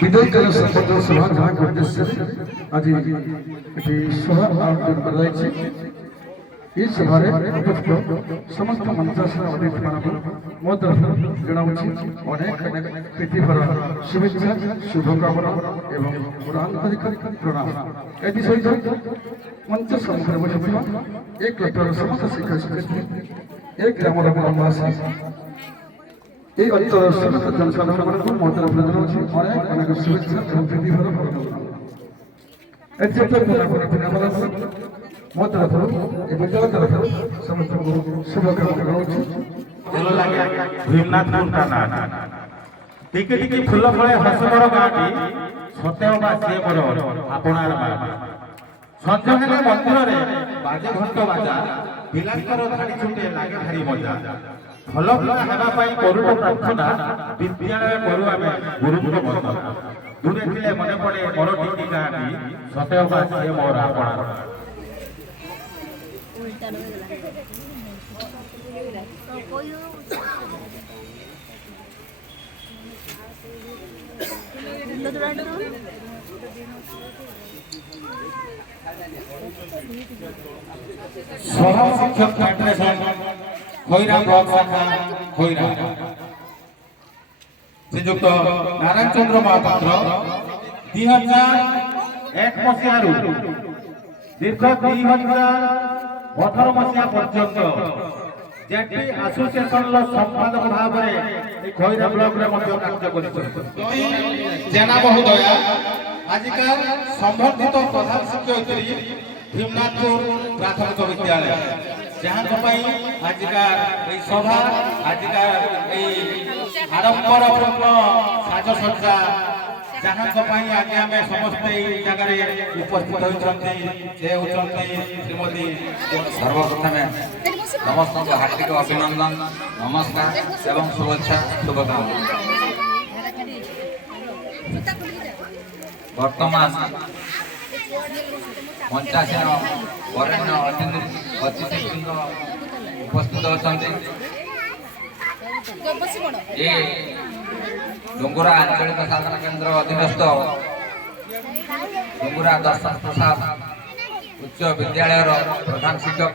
বিদায়কালীন সম্পদ সভা গ্রহণ উদ্দেশ্যে আজ এটি সভা আয়োজন করা হয়েছে। এই সভায় উপস্থিত সমস্ত মঞ্চাসীন অতিথিମାନଙ୍କୁ ମୋ ତରଫରୁ ଜଣାଉଛି ଅନେକ ଅନେକ ପ୍ରୀତିଭରା ଶୁଭେଚ୍ଛା ଶୁଭକାମନା ଏବଂ ମୋର ଆନ୍ତରିକ ପ୍ରଣାମ। ଏଥିସହିତ ମଞ୍ଚ ସମ୍ମୁଖରେ ବସିଥିବା ଏ କ୍ଲବର ସମସ୍ତ ଶିକ୍ଷକ ଶିକ୍ଷୟିତ୍ରୀ ଏ ଗ୍ରାମର ଗ୍ରାମବାସୀ এই অঞ্চলের সমস্ত জনসাধারণମାନଙ୍କୁ ମୋ ତରଫରୁ ଜଣାଉଛି ଅନେକ ଅନେକ ଶୁଭେଚ୍ଛା ଏବଂ ପ୍ରୀତିଭରା ପ୍ରଣାମ। ଏଥିସହିତ ମୋ ତରଫରୁ ଏ ବିଦ୍ୟାଳୟ ତରଫରୁ ସମସ୍ତଙ୍କୁ ଶୁଭକାମନା ଜଣାଉଛି। ଟିକେ ଟିକେ ଫୁଲ ଫଳେ ହସମର ଗାଁଟି ସତେଅ ବା ସିଏ ମୋର ଆପଣାର ମା। ସଞ୍ଜ ହେଲେ ମନ୍ଦିରରେ ବାଜେ ଘଣ୍ଟ ବାଜା, ପିଲାଙ୍କର ଧାଡ଼ି ଛୁଟେ ଲାଗେ ଭାରି ମଜା। ଭଲ ପିଲା ହେବା ପାଇଁ କରୁଣ ପ୍ରାର୍ଥନା, ବିଦ୍ୟାଳୟ କରୁ ଆମେ ଗୁରୁଙ୍କ ବନ୍ଦନା। ଦୂରେ ଥିଲେ ମନେ ପଡ଼େ ମୋର ଟିକି ଗାଁଟି ସତେଅ ବା ସିଏ ମୋର ଆପଣାର ମା। সহ শিক্ষক ফেডারেশন খৈরা ব্লক শাখা খৈরা শ্রীযুক্ত নারায়ণ চন্দ্র মহাপাত্র 2001 মସିହାରୁ দীর্ঘ 2018 মସିହା পর্যন্ত জেটি আসোসিয়েশনর সম্পাদক ভাবে এই খৈরা ব্লকরে মধ্য কার্য করেছেন। জেনা মহোদয়া আজিকাল সম্বর্ধিত প্রধান শিক্ষয়িত্রী ভীমনাথপুর প্রাথমিক বিদ্যালয় যাহার আজিকার এই সভা আজিকার এই আড়ম্বর পূর্ণ সাজসজ্জা যাহার আজ আমি সমস্ত এই জায়গায় উপস্থিত হয়েছেন সে হচ্ছেন শ্রীমতী। সর্বপ্রথমে সমস্ত হার্দিক অভিনন্দন নমস্কার এবং শুভেচ্ছা শুভকামনা। বর্তমান মঞ্চাসীন বরেণ্য অতিথিবৃন্দ উপস্থিত অনেক। এই ডুঙ্গুরা আঞ্চলিক সাধনা কেন্দ্র অধীনস্থ ডুঙ্গুরা দর্শন প্রসাদ উচ্চ বিদ্যালয়ের প্রধান শিক্ষক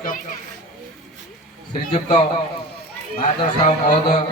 শ্রীযুক্ত মাধব সাহু মহোদয়,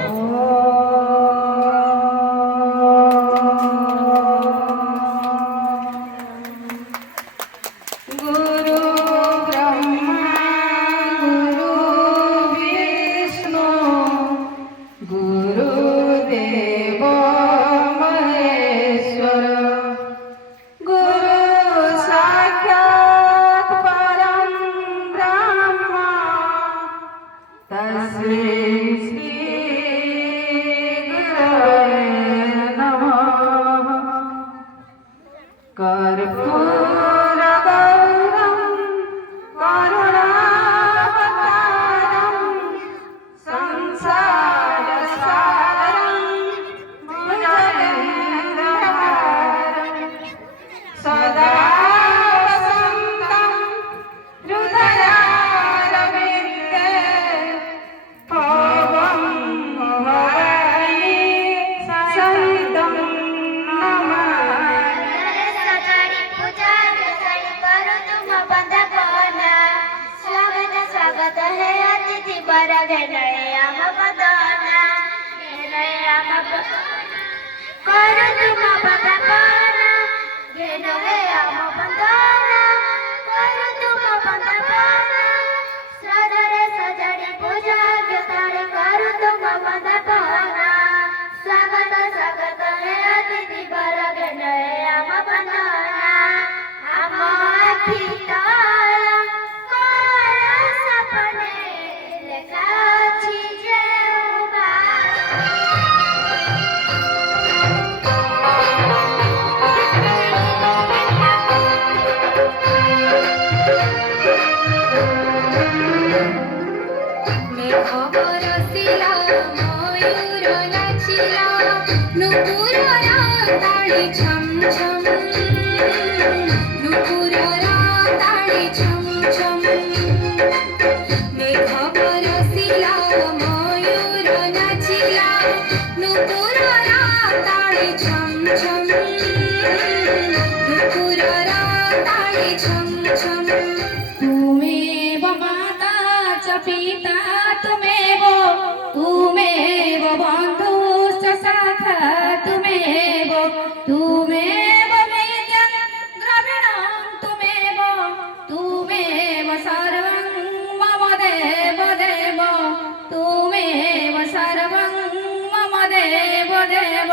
देव देव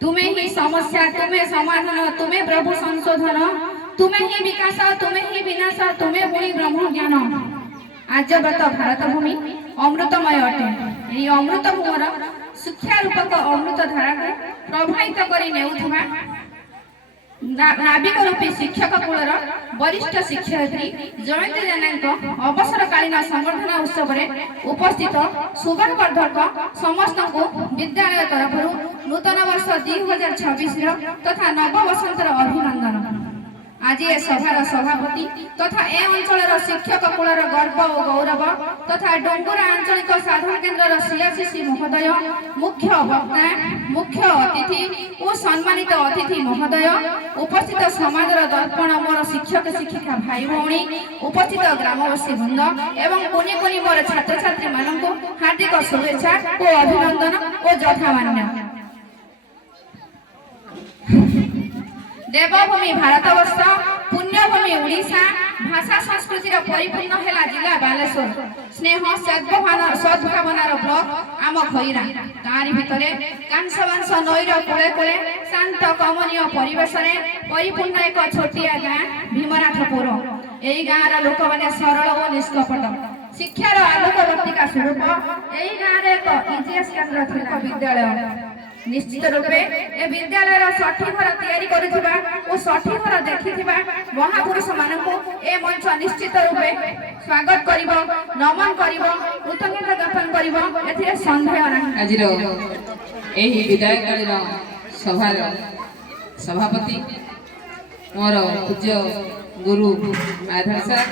तुम्हें ही समस्या तुम्हें समाधान तुम्हें प्रभु संशोधन तुम्हें ही विकास तुम्हें ही विनाश तुम्हें पुणी ब्रह्म ज्ञान आर्यव्रत भारत भूमि अमृतमय अटे यही अमृत भूमर शिक्षा रूपक अमृत धारा को प्रभावित करी नेउथुवा नाविक रूपी शिक्षक कूलर वरिष्ठ शिक्षयित्री जयंती जेना अवसरकालीन संवर्धना उत्सव में उपस्थित शुभवर्धक समस्त को विद्यालय तरफ नूतन वर्ष 2026 तथा नव बसंतर अभिनंदन। आज ए सभार सभापति तथा ए अंचल शिक्षक कूलर गर्व और गौरव तथा डोंगुरा आंचलिक साधन केन्द्र सीआरसीसी महोदय मुख्य वक्ता मुख्य अतिथि और सम्मानित अतिथि महोदय उपस्थित समाजर दर्पण मोर शिक्षक शिक्षिका भाई भौणी उपस्थित ग्रामवासी वृंद एवं कोनि कोनि मोर छात्र छात्री मानक हार्दिक शुभेच्छा और अभिनंदन और यथामान्य। देवभूमि भारतवर्ष पुण्यभूमि ओडिशा भाषा संस्कृतिर परिपूर्ण हेला जिला बालेश्वर स्नेह सद्भावनार ब्लॉक आम खैरा तारी भितरे कांसबांस नईर कूले कूले शांत कमनीय परिवेश परिपूर्ण एक छोटिया गाँ भीमनाथपुर यही गाँव लोक मैंने सरल और निष्कपट शिक्षार आलोकवर्तिका स्वरूप यही गाँव एक इतिहास केन्द्र थिला विद्यालय निश्चित रूपे ए विद्यालय 60 घर तैयारी करुथिबा ओ 60 घर देखिथिबा महापुरुष मानकु ए मंच निश्चित रूपे स्वागत करिवो नमन करिवो कृतज्ञता ज्ञापन करिवो एथिरे संदेह नाही। आजिर एही विधायकालीन सभार सभापति मोर पूज्य गुरु आधार सार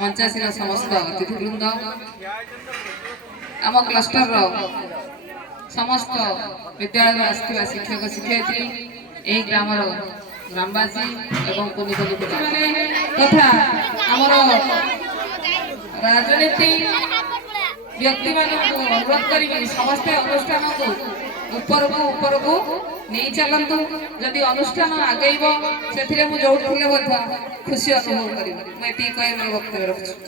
मंचासीन समस्त अतिथिवृंद आम क्लस्टर समस्त विद्यालय आसथिबा शिक्षक शिक्षयित्री एही ग्रामर ग्रामवासी एवं कोनि कोनि तथा आमर राजनीति व्यक्ति मानक अनुरोध करी समस्त अनुष्ठान को ऊपर को नहीं चलतु जदि अनुष्ठान आगेब से जो खुशी अनुभव करी मैं कह वक्तव्य रखुच्छी।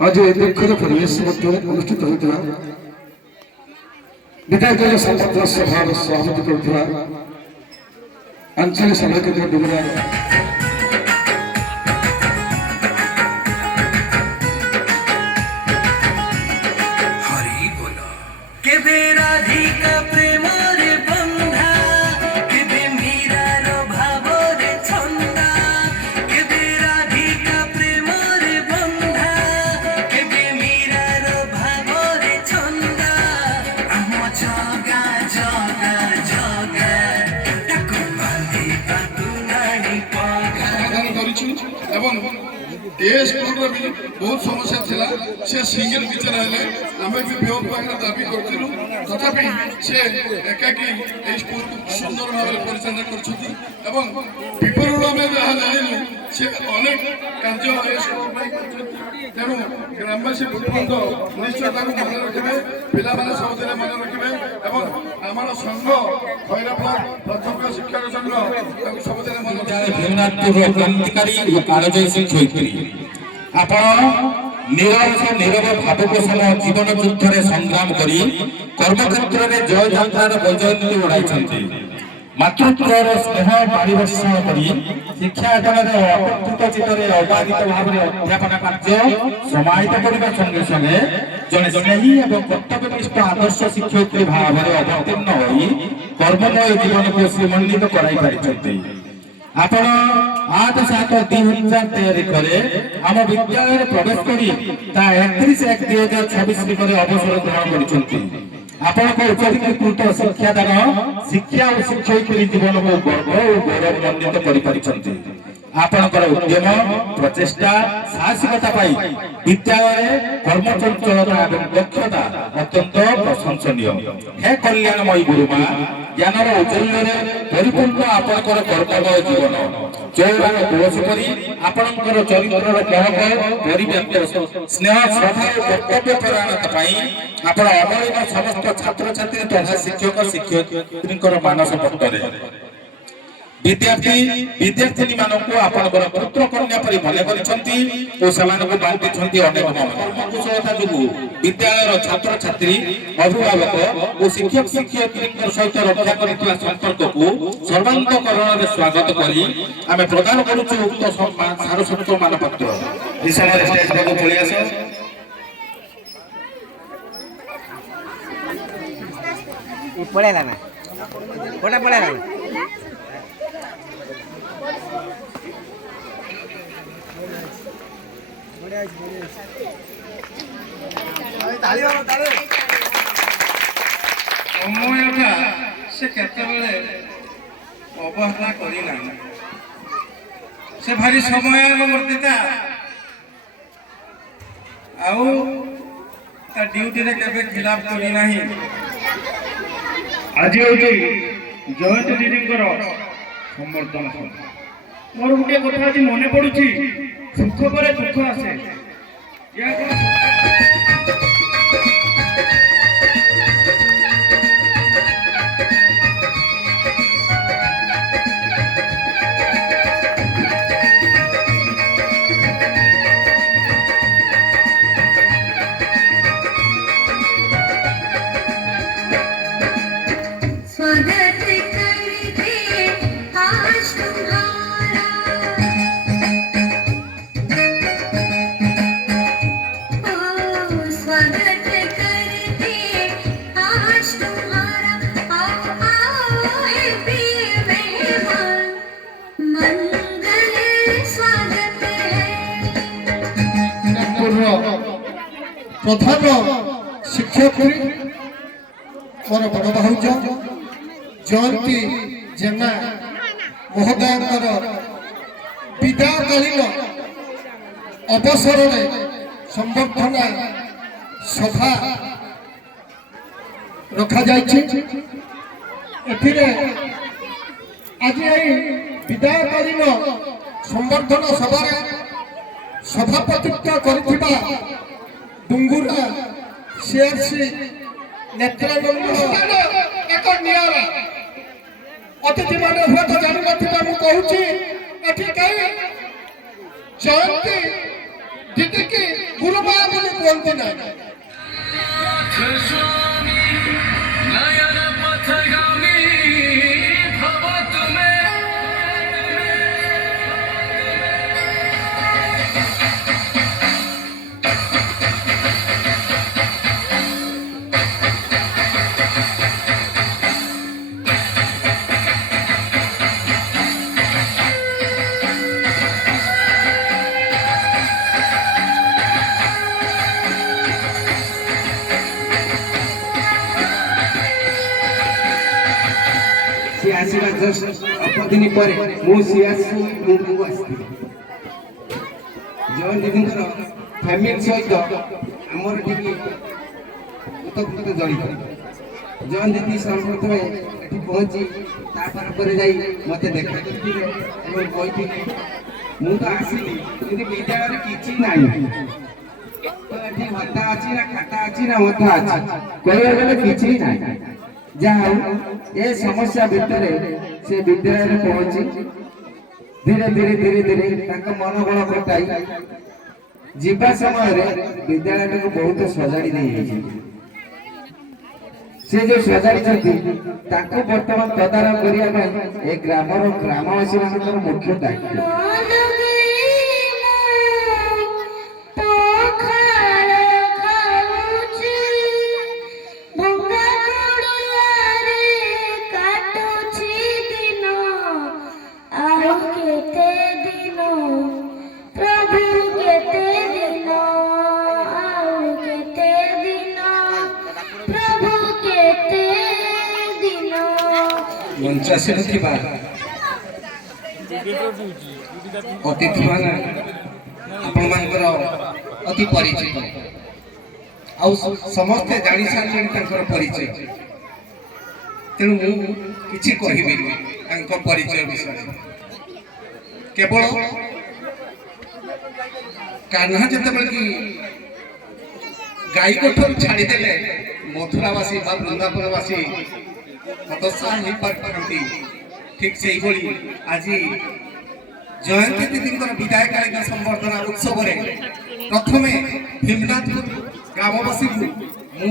आज दुखद परिवेश मध्य अनुष्ठित होता विधायक संपत्ति सभा सभापति करता आंचलिक सभा केन्द्र डुमरा बहुत समस्या थिला से सिंगल टीचर है आम भी विभाग पाखे दाबी करूँ तथापि से एकाकी स्कूल सुंदर भाव परिचालन करवरण आम जहाँ जानु से अनेक कार्य तेणु ग्रामवासी बृंद निश्चय मन रखिए पिला सबुद मन रखिए और आम संघ खैरा ब्लॉक प्राथमिक शिक्षक संघ सबुद मन आपण नीरव भावपोषण जीवन युद्ध संग्राम करी कर्मक्षेत्र में जय यात्रार वैजयंती उड़ाई मातृत्व स्नेह परिवर्षण कर शिक्षाटन अकर्तृत चित्त अबाधित भाव में अध्यापन कार्य समाहित करने संगे संगे जड़े स्नेही और कर्तव्यनिष्ठ आदर्श शिक्षयित्री भाव में अवतीर्ण हो कर्ममय जीवन को श्रीमंडित कराई आपण 8/7/2023 आम विद्यालय प्रवेश करी 31/1/2026 अवसर ग्रहण कर उच्चीकृत शिक्षादान शिक्षा और शिक्षयित्री जीवन को गर्व और गौरवान्वित कर आपणकर उद्यम प्रचेषा साहसिकता विद्यालय कर्मचंचलता और दक्षता अत्यंत प्रशंसनीय। हे कल्याणमयी गुरुमा ज्ञानर औज्जल्य परिपूर्ण आपणकर कर्तव्य जीवन चौरार तुलसी परी आपणकर चरित्र महक परिव्याप्त स्नेह श्रद्धा और कर्तव्य परायणता आपण अमलिन समस्त छात्र छात्री तथा शिक्षक शिक्षयित्री मानस पटरे विद्यार्थी विद्यार्थिनी मानकु आपनकर पुत्र कन्या परि मने करिसंती ओ सेमानकु बांटिसंती अनेक कुशलता जुगु विद्यालयर छात्र छात्री अभिभावक ओ शिक्षक शिक्षयित्री सहित रक्षा करितला संपर्ककु सर्वांगीकरण स्वागत करी आमे प्रदान करूछु उक्त सम्मान सारस्वत मानपत्र ई समय स्टेज पर चली आसो पड़ेगा ना कोटा पड़ेगा ना সময়টা সে কেতবেলে অবহেলা করি না সে ভারি সময়ানুবর্তিতা ଆଉ ତା ଡ୍ୟୁଟିରେ କେବେ ଖିଲାପ କରି ନାହିଁ ଆଜି ହେଉଛି ଜୟନ୍ତୀ ଦିଦିଙ୍କର ସମ୍ବର୍ଦ୍ଧନା ସଭା। ମୋର ଗୋଟିଏ କଥା ଆଜି ମନେ ପଡୁଛି, ସୁଖ ପରେ ଦୁଃଖ ଆସେ। ଏହା କଣ स्वागत करते आज तुम्हारा ओ स्वागत करते आज तुम्हारा आओ आओ है प्रिय मेहमान मंगल स्वागत है प्रधान शिक्षक मोर बड़ भाउज जयंती जेना महोदयर विदायकालीन अवसर संबर्धना सभा रखा आज विदायकालीन संबर्धना सभा सभापतित्व कर डुंगुरा सीआरसी नेतृत्व एक नियारा अतिथि माने हुए तो जानी नथिबा मु कहूची एठी कई जयंती दीदी की गुरुबा बोली बोलते ना आसवा जस्ट अपदिन पर मु सीआरसी मीटिंग को आसी जयंती दीदी फैमिली सहित आमर टिकी उतपुत जड़ित जयंती दीदी सर्वप्रथम एठी पहुंची तापर जाई मते देखा करथिले एवं कहिथिले मु तो आसीली किंतु विद्यालय किछि नाही तो एठी भत्ता अछि ना खाता अछि ना मथा अछि कहले गेले किछि नाही जहाँ ये समस्या भितर से विद्यालय पहुंची धीरे धीरे धीरे धीरे मनोबल घटाई जीवा समय विद्यालय को बहुत सजाड़ी से जो सजाड़ी बर्तमान तदारख करने ग्रामर ग्रामवासी मान मुख्य दायित्व अतिथि मान अति परिचित आउ समस्ते जानी सारे परिचय तेणु मुझे कह परिचय विषय केवल कान्हा जिते कि गाई गोठर छाड़देले मथुरावासी वृंदावनवासी हतोत्साह हो पारि ঠিক সেইভাবে আজি জয়ন্তী দিদিঙ্কর বিদায়কালীন সম্বর্ধনা উৎসবরে প্রথমে ভীমনাথপুর গ্রামবাসী মু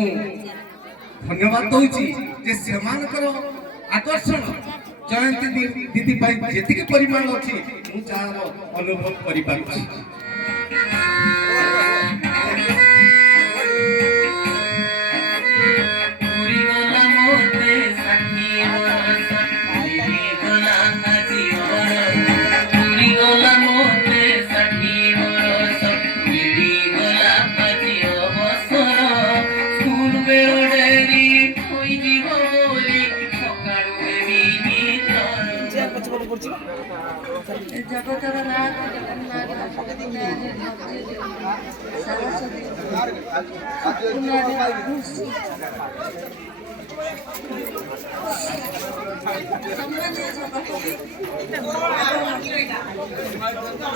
ধন্যবাদ দৌছি যে সেমানকর আকর্ষণ জয়ন্তী দিদি পাই যেতিকি পরিমাণ ଅଛି ମୁଁ ତାହାର ଅନୁଭବ କରିପାରୁଛି। জগতর নাথ জগন্নাথ সরস্বতী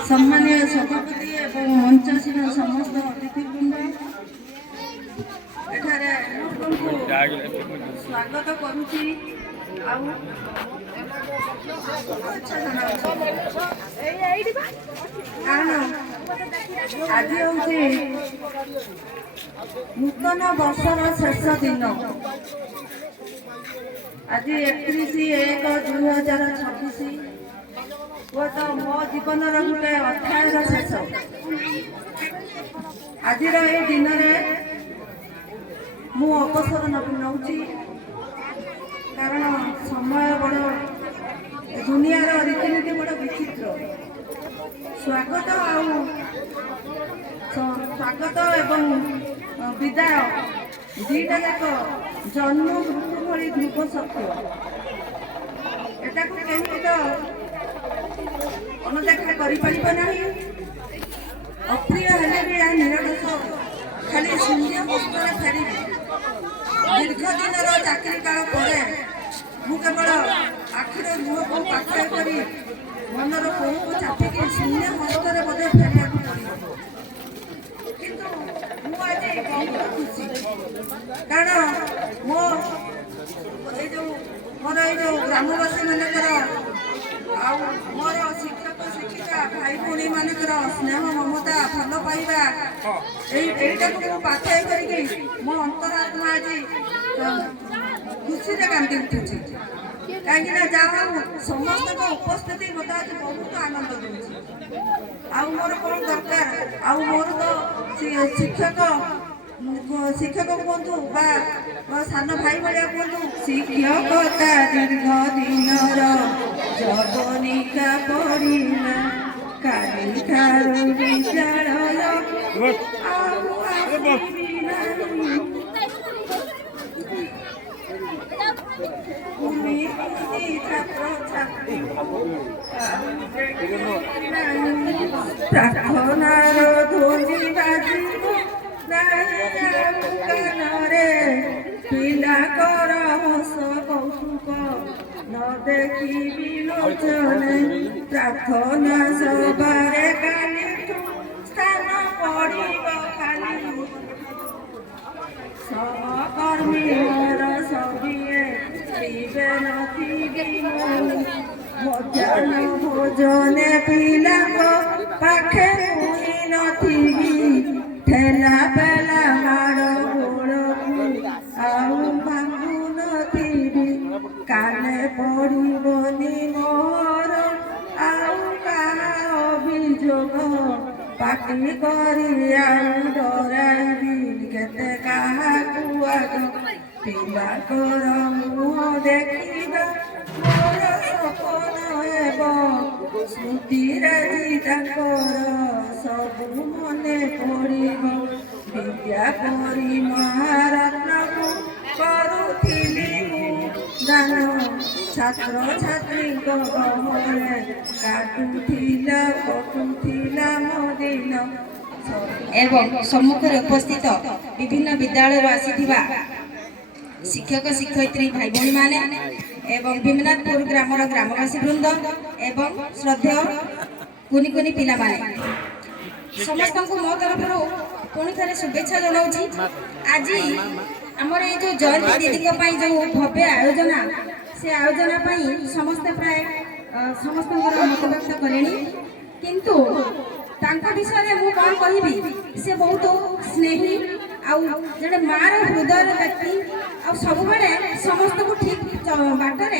সম্মানীয় সভাপতি এবং মঞ্চসীন সমস্ত অতিথিবৃন্দ এখানে স্বাগত করুছি। কারণ আজ হচ্ছে নূতন বর্ষর শেষ দিন। আজ 31/1/2026 ହୁଏତ ମୋ ଜୀବନର ଗୋଟେ ଅଧ୍ୟାୟର ଶେଷ। ଆଜିର ଏ ଦିନରେ ମୁଁ ଅବସର ନେଉଛି କାରଣ ସମୟ ବଡ଼, ଦୁନିଆର ରୀତିନୀତି ବଡ଼ ବିଚିତ୍ର। ସ୍ୱାଗତ ଏବଂ ବିଦାୟ ଦୁଇଟା ଯାକ ଜନ୍ମ ମୃତ୍ୟୁ ଭଳି ଧ୍ରୁବ ସତ୍ୟ। ଏଟାକୁ କେହି ତ ଅନଦେଖା କରିପାରିବ ନାହିଁ। ଅପ୍ରିୟ ହେଲେ ବି ଏହା ନିରଳସ ଖାଲି ଶୂନ୍ୟ ବସ୍ତ୍ରରେ ଫେରିବି। ଦୀର୍ଘ ଦିନର ଚାକିରି କାଳ ପରେ ମୁଁ କେବଳ ଆଖିର ମୁହଁକୁ ପାଖରେ କରି ମନର କୋଣକୁ ଚାପିକି ଶୂନ୍ୟ ହସ୍ତରେ ବୋଧେ ଫେରିବାକୁ ପଡ଼ିବ। କିନ୍ତୁ ମୁଁ ଆଜି ବହୁତ ଖୁସି, କାରଣ ମୋର ଏଇ ଯୋଉ ଗ୍ରାମବାସୀ ମାନଙ୍କର ଆଉ ମୋର ଶିକ୍ଷକ ଶିକ୍ଷିକା ଭାଇ ଭଉଣୀ ମାନଙ୍କର ସ୍ନେହ ମମତା ଭଲ ପାଇବା ଏଇଟାକୁ ମୁଁ ପାଥେୟ କରିକି ମୋ ଅନ୍ତରାତ୍ମା ଆଜି ଖୁସିରେ କାନ୍ଦି ଉଠୁଛି। କାହିଁକିନା ଯାହା ହଉ ସମସ୍ତଙ୍କ ଉପସ୍ଥିତି ମୋତେ ଆଜି ବହୁତ ଆନନ୍ଦ ଦେଉଛି। ଆଉ ମୋର କ'ଣ ଦରକାର? ଆଉ ମୋର ତ ଶିକ୍ଷକ କୁହନ୍ତୁ ବା ସାନ ଭାଇ ଭଳିଆ କୁହନ୍ତୁ, ଶିକ୍ଷକତା ଦୀର୍ଘ ଦିନର ଜବନିକା ପଡ଼ିଲା କାଲିଠାରୁ ବିଦ୍ୟାଳୟ ଆଉ ଆସିବି ନାହିଁ। ଛାତ୍ରଛାତ୍ରୀ ପ୍ରାର୍ଥନାର ଧ୍ୱନି ବାଜିବ ନାହିଁ କାନରେ। ପିଲାଙ୍କର ହସ କୌତୁକ ନ ଦେଖିବି ଲୋଚନେ। ପ୍ରାର୍ଥନା ସଭାରେ କାଲିଠୁ ସ୍ଥାନ ପଡ଼ିବ ଖାଲି। ସହକର୍ମୀ ମୋର ସଭିଏ ଥିବେ ନଥିବି ମୁଁ। ମଧ୍ୟାହ୍ନ ଭୋଜନେ ପିଲାଙ୍କ ପାଖେ ପୁଣି ନଥିବି। ଠେଲା ପେଲା ମାଡ଼ ଗୋଳକୁ ଆଉ ଭାଙ୍ଗୁ ନଥିବି। କାନେ ପଡ଼ିବନି ମୋର ଆଉ କାହା ଅଭିଯୋଗ। ପାଟି କରି ଆଉ ଡରାଇବି କେତେ କାହାକୁ ଆଗ। ପିଲାଙ୍କର ମୁହଁ ଦେଖିବା ମୋର ସପନ ହେବ। ସ୍ମୃତିରେ ତାଙ୍କର ସବୁ ମନେ ପଡ଼ିବ। ବିଦ୍ୟା ପରି ମହାରତ୍ନକୁ କରୁଥିଲି ମୁଁ ଦାନ। ଛାତ୍ରଛାତ୍ରୀଙ୍କ ଗହଳରେ କଟୁଥିଲା ମୋ ଦିନ। ଏବଂ ସମ୍ମୁଖରେ ଉପସ୍ଥିତ ବିଭିନ୍ନ ବିଦ୍ୟାଳୟରୁ ଆସିଥିବା ଶିକ୍ଷକ ଶିକ୍ଷୟିତ୍ରୀ ଭାଇ ଭଉଣୀମାନେ ଏବଂ ଭୀମନାଥପୁର ଗ୍ରାମର ଗ୍ରାମବାସୀ ବୃନ୍ଦ ଏବଂ ଶ୍ରଦ୍ଧେୟ କୁନି କୁନି ପିଲାମାନେ ସମସ୍ତଙ୍କୁ ମୋ ତରଫରୁ ପୁଣି ଥରେ ଶୁଭେଚ୍ଛା ଜଣାଉଛି। ଆଜି ଆମର ଏଇ ଯେଉଁ ଜୟନ୍ତୀ ଦିଦିଙ୍କ ପାଇଁ ଯେଉଁ ଭବ୍ୟ ଆୟୋଜନ से आयोजन पर समस्ते प्राय समस्त मत व्यक्त कले किंतु तांका विषय मु कौन कहबी से बहुत स्नेही आउ जड़े मार हृदय व्यक्ति आ सब समस्त को ठीक बाटर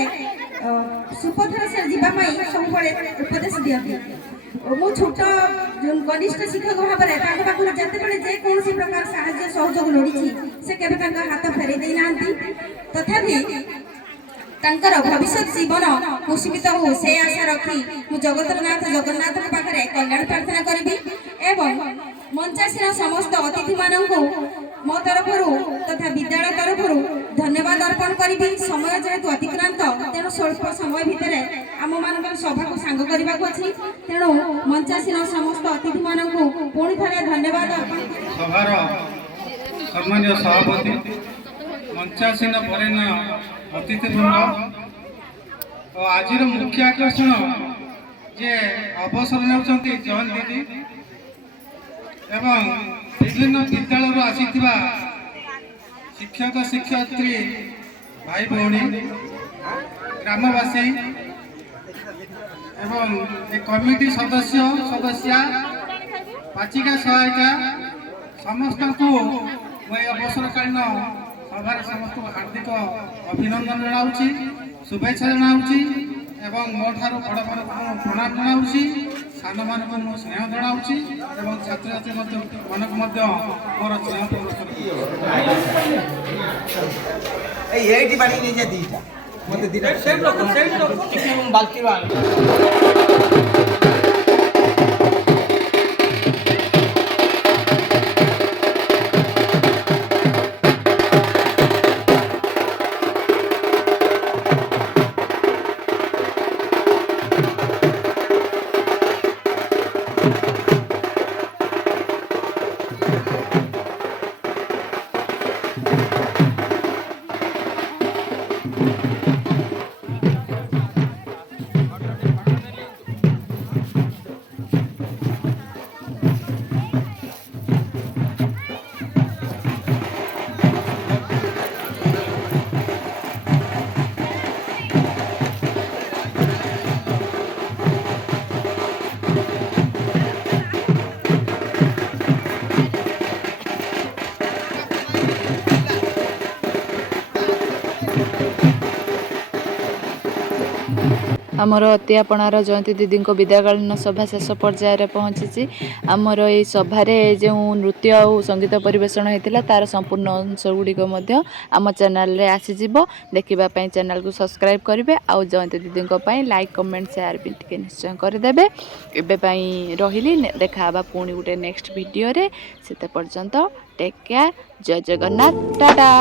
सुपथर से जावाई सब उपदेश दिखती मु छोट कनिष्ठ शिक्षक भाव में पाखु जिते जेकोसी प्रकार साहाय्य सहयोग लोड़ी से केवे हाथ फेर देना तथापि तांकर भविष्य जीवन कुशीपित हो से आशा रखी मु जगतरनाथ जगन्नाथ पाखे कल्याण प्रार्थना करी एवं मंचासीन समस्त अतिथि मानू मो तरफ तथा विद्यालय तरफ धन्यवाद अर्पण करी समय जेहेतु अतिक्रांत तेणु स्वल्प समय भितर आम मान सभा को सांग करने को अच्छी तेणु मंचासीन समस्त अतिथि मानू पुणी थे धन्यवाद अर्पण सभार सम्मानीय सभापति मंचासीन परेन अतिथिवृंद और आज मुख्य आकर्षण जे अवसर नेउछंती जॉन दीदी एवं विभिन्न विद्यालय आसीथिबा शिक्षक शिक्षयित्री भाई भौणी ग्रामवासी एवं कमिटी सदस्य सदस्या पाचिका सहायिका समस्त को मैं अवसरकालीन सभार समस्त हार्दिक अभिनंदन जनाऊँगी शुभेच्छा जनाऊँगी एवं मो ठारू बड़ बड़ प्रणाम जनाऊँगी सान मान स्नेह जनाऊँगी एवं छात्र छात्री मानक मोर स्नेह आमर अति आपणार जयंती दीदी विद्याकालीन सभा शेष पर्यायर पहुँची आमर ये सभार जो नृत्य और संगीत परिवेषण होता तार संपूर्ण अंश गुड़िक आम चैनल रे आसीज देखापी चैनल को सब्सक्राइब करेंगे आउ जयंती दीदी लाइक कमेंट शेयर भी टे निश्चय करदे एवं रही देखा पुणी गोटे नेक्स्ट वीडियो रे सेते पर्यंत टेक केयर जय जगन्नाथ टाटा।